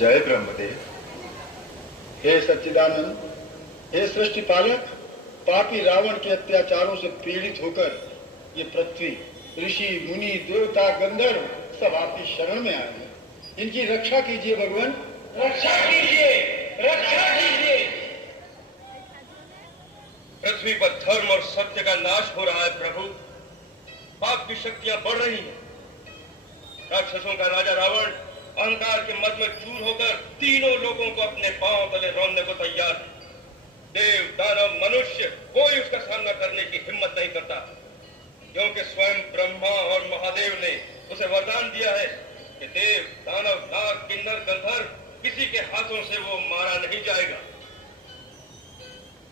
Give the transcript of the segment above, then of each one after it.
जय ब्रह्मदेव। हे सच्चिदानंद, हे सृष्टि पालक, पापी रावण के अत्याचारों से पीड़ित होकर ये पृथ्वी, ऋषि मुनि देवता गंधर्व सब आपकी शरण में आए हैं। इनकी रक्षा कीजिए भगवान, रक्षा कीजिए, रक्षा कीजिए। पृथ्वी पर धर्म और सत्य का नाश हो रहा है प्रभु। पाप की शक्तियां बढ़ रही हैं। राक्षसों का राजा रावण अहंकार के मद में चूर होकर तीनों लोगों को अपने पांव तले रौंदने को तैयार है। देव, दानव, मनुष्य कोई उसका सामना करने की हिम्मत नहीं करता, क्योंकि स्वयं ब्रह्मा और महादेव ने उसे वरदान दिया है कि देव, दानव, नाग, किन्नर, गंधर्व किसी के हाथों से वो मारा नहीं जाएगा।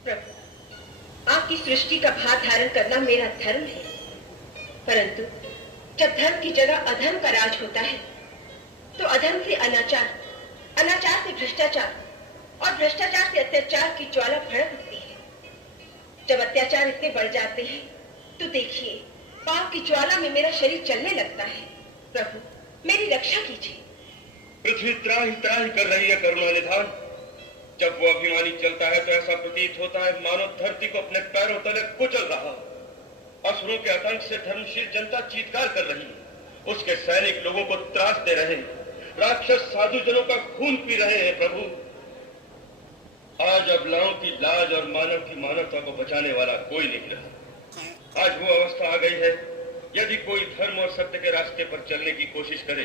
प्रभु, आपकी सृष्टि का भार धारण करना मेरा धर्म है, परंतु जब धर्म की जगह अधर्म का राज होता है तो अधर्म से अनाचार, अनाचार से भ्रष्टाचार और भ्रष्टाचार से अत्याचार की ज्वाला भड़क उठती है। जब अत्याचार इतने बढ़ जाते हैं तो देखिए, पाप की ज्वाला में मेरा शरीर चलने लगता है। प्रभु, मेरी रक्षा कीजिए। पृथ्वी त्राही त्राही कर रही है करुणा निधान। जब वो अभिमानी चलता है तो ऐसा प्रतीत होता है मानो धरती को अपने पैरों तले कुचल रहा। असुरों के आतंक से धर्मशील जनता चीत्कार कर रही है। उसके सैनिक लोगों को त्रास दे रहे हैं। राक्षस साधु जनों का खून पी रहे हैं। प्रभु, आज अबलाओं की लाज और मानव की मानवता को बचाने वाला कोई नहीं रहा। आज वो अवस्था आ गई है, यदि कोई धर्म और सत्य के रास्ते पर चलने की कोशिश करे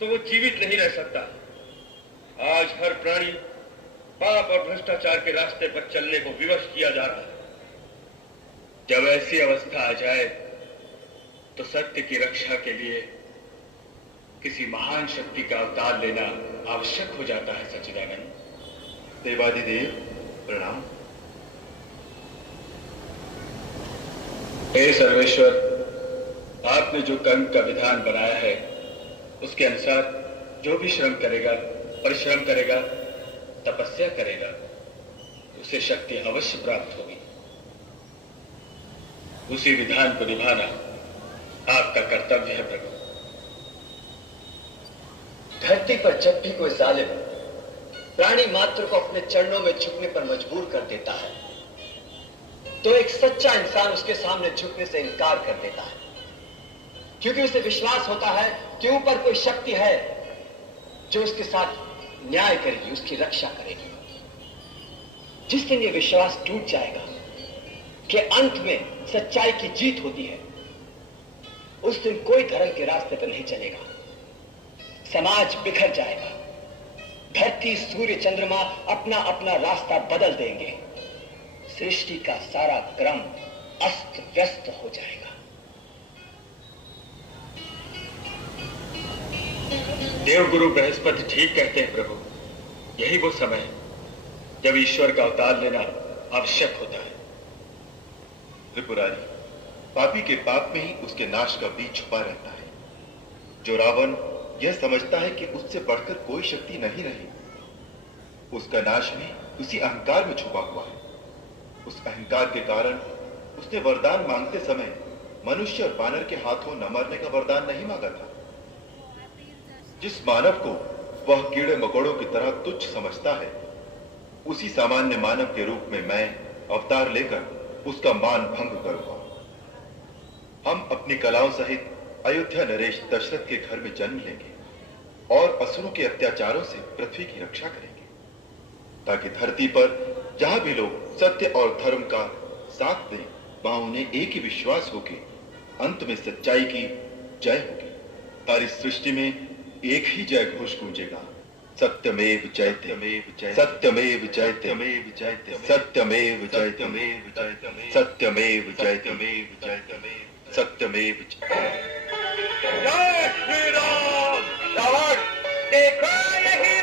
तो वो जीवित नहीं रह सकता। आज हर प्राणी पाप और भ्रष्टाचार के रास्ते पर चलने को विवश किया जा रहा है। जब ऐसी अवस्था आ जाए तो सत्य की रक्षा के लिए किसी महान शक्ति का अवतार लेना आवश्यक हो जाता है। सच्चिदानंद। देवादिदेव प्रणाम। हे सर्वेश्वर, आपने जो कर्म का विधान बनाया है उसके अनुसार जो भी श्रम करेगा, परिश्रम करेगा, तपस्या करेगा, उसे शक्ति अवश्य प्राप्त होगी। उसी विधान को निभाना आपका कर्तव्य है प्रभु। धरती पर जब भी कोई जालिम प्राणी मात्र को अपने चरणों में झुकने पर मजबूर कर देता है तो एक सच्चा इंसान उसके सामने झुकने से इनकार कर देता है, क्योंकि उसे विश्वास होता है कि ऊपर कोई शक्ति है जो उसके साथ न्याय करेगी, उसकी रक्षा करेगी। जिस दिन यह विश्वास टूट जाएगा कि अंत में सच्चाई की जीत होती है, उस दिन कोई धर्म के रास्ते पर नहीं चलेगा। समाज बिखर जाएगा। धरती, सूर्य, चंद्रमा अपना अपना रास्ता बदल देंगे। सृष्टि का सारा क्रम अस्त व्यस्त हो जाएगा। देवगुरु बृहस्पति ठीक कहते हैं प्रभु। यही वो समय है जब ईश्वर का अवतार लेना आवश्यक होता है। त्रिपुरारी, पापी के पाप में ही उसके नाश का बीज छुपा रहता है। जो रावण यह समझता है कि उससे बढ़कर कोई शक्ति नहीं रही, उसका नाश भी उसी अहंकार में छुपा हुआ है। उस अहंकार के कारण उसने वरदान मांगते समय मनुष्य और वानर के हाथों न मरने का वरदान नहीं मांगा था। जिस मानव को वह कीड़े मकोड़ों की तरह तुच्छ समझता है, उसी सामान्य मानव के रूप में मैं अवतार लेकर उसका मान भंग करूंगा। हम अपनी कलाओं सहित अयोध्या नरेश दशरथ के घर में जन्म लेंगे और असुरों के अत्याचारों से पृथ्वी की रक्षा करेंगे, ताकि धरती पर जहां भी लोग सत्य और धर्म का साथ दें, वहां उन्हें एक ही विश्वास हो कि अंत में सच्चाई की जय होगी। सारी सृष्टि में एक ही जय घोष गूंजेगा, सत्यमेव जयत्यमेव जय, सत्यमेव जयत्यमेव जयत्यमेव, सत्यमेव जयत्यमेव जयत्यमेव, सत्यमेव जयत्यमेव जयत्यमेव, सत्यमेव जय श्री राम। रावण, देखो नहीं